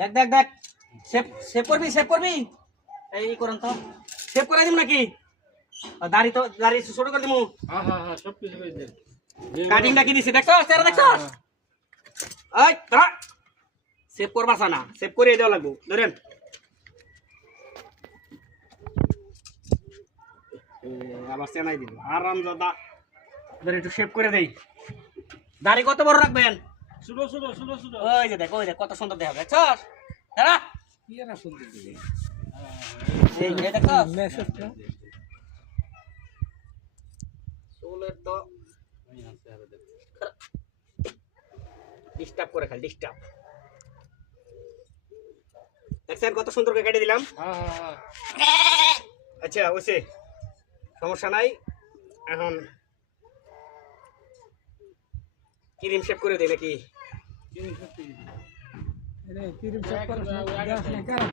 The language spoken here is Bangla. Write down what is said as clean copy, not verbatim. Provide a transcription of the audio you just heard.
দেখ দেখ দেখ সেভ সেভ করবি এই করুন তো সেভ করে দিম নাকি দাড়ি ছোট করে দিমু হ্যাঁ সব কিছু করে দেন কাটিংটা কি দিছি দেখছস তেরা দেখছস এই দাঁড়া সেভ করবাস না সেভ করে দেওয়া লাগবো ধরেন আবার চেনাই দিল আরাম দাদা ধরে একটু সেভ করে দেই দাড়ি কত বড় রাখবেন শুনো ওই যে দেখ কত সুন্দর দেখা দেখছস দাঁড়া কি না সুন্দর দিবে এই যে দেখছস মেসেজটা চুলের তো ডিস্টার্ব করে খালি ডিস্টার্ব দেখছেন কত সুন্দর করে কেটে দিলাম হ্যাঁ আচ্ছা ওসে সমস্যা নাই এখন ক্রিম শেপ করে দেই নাকি কিরিম সব করে